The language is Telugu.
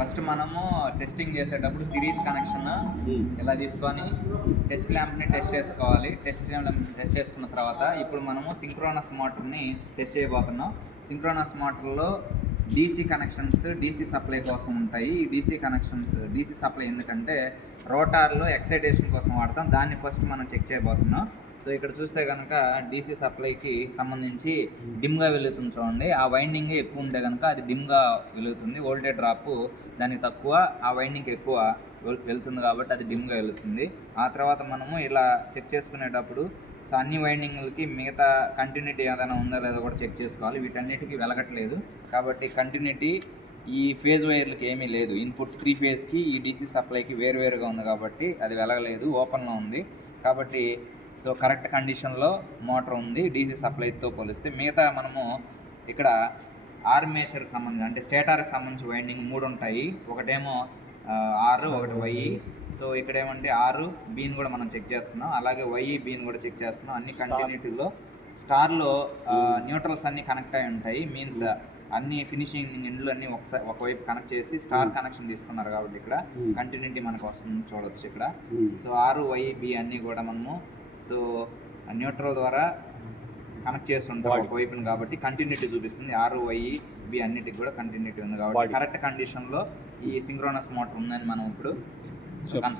ఫస్ట్ మనము టెస్టింగ్ చేసేటప్పుడు సిరీస్ కనెక్షన్ ఇలా తీసుకొని టెస్ట్ ల్యాంప్ని టెస్ట్ చేసుకోవాలి. టెస్ట్ చేసుకున్న తర్వాత ఇప్పుడు మనము సింక్రోనస్ మోటార్ని టెస్ట్ చేయబోతున్నాం. సింక్రోనస్ మోటార్లో డీసీ కనెక్షన్స్ డీసీ సప్లై కోసం ఉంటాయి. ఈ డీసీ కనెక్షన్స్ డీసీ సప్లై ఎందుకంటే రోటార్లో ఎక్సైటేషన్ కోసం వాడతాం. దాన్ని ఫస్ట్ మనం చెక్ చేయబోతున్నాం. సో ఇక్కడ చూస్తే కనుక డీసీ సప్లైకి సంబంధించి డిమ్గా వెలుగుతుంది చూడండి. ఆ వైండింగ్ ఎక్కువ ఉంటే కనుక అది డిమ్గా వెలుగుతుంది. వోల్టేజ్ డ్రాప్ దానికి తక్కువ, ఆ వైండింగ్ ఎక్కువ వెళ్తుంది కాబట్టి అది డిమ్గా వెలుగుతుంది. ఆ తర్వాత మనము ఇలా చెక్ చేసుకునేటప్పుడు సో అన్ని వైండింగ్లకి మిగతా కంటిన్యూటీ ఏదైనా ఉందా లేదో కూడా చెక్ చేసుకోవాలి. వీటన్నిటికీ వెలగట్లేదు కాబట్టి కంటిన్యూటీ ఈ ఫేజ్ వైర్లకి ఏమీ లేదు. ఇన్పుట్ 3 ఫేజ్కి ఈ డీసీ సప్లైకి వేరువేరుగా ఉంది కాబట్టి అది వెలగలేదు, ఓపెన్లో ఉంది. కాబట్టి సో కరెక్ట్ కండిషన్లో మోటార్ ఉంది డీసీ సప్లైతో పోలిస్తే. మిగతా మనము ఇక్కడ ఆర్మేచర్కి సంబంధించి అంటే స్టేటార్కి సంబంధించి వైండింగ్ 3 ఉంటాయి. ఒకటేమో ఆర్, ఒకటి వై. సో ఇక్కడ ఏమంటే ఆర్ బీని కూడా మనం చెక్ చేస్తున్నాం, అలాగే వై బీని కూడా చెక్ చేస్తున్నాం. అన్ని కంటిన్యూటీలో స్టార్లో న్యూట్రల్స్ అన్నీ కనెక్ట్ అయి ఉంటాయి. మీన్స్ అన్ని ఫినిషింగ్ ఎండ్లు అన్నీ ఒకవైపు కనెక్ట్ చేసి స్టార్ కనెక్షన్ తీసుకున్నారు కాబట్టి ఇక్కడ కంటిన్యూటీ మనకు వస్తుంది చూడవచ్చు ఇక్కడ. సో ఆర్, వై, బి అన్నీ కూడా మనము సో న్యూట్రల్ ద్వారా కనెక్ట్ చేస్తుంటాం ఒకవైపున కాబట్టి కంటిన్యూటీ చూపిస్తుంది. ఆర్, వై, బి అన్నిటికి కూడా కంటిన్యూటీ ఉంది కాబట్టి కరెక్ట్ కండిషన్లో ఈ సింక్రోనస్ మోటార్ ఉందని మనం ఇప్పుడు కన్ఫర్మ్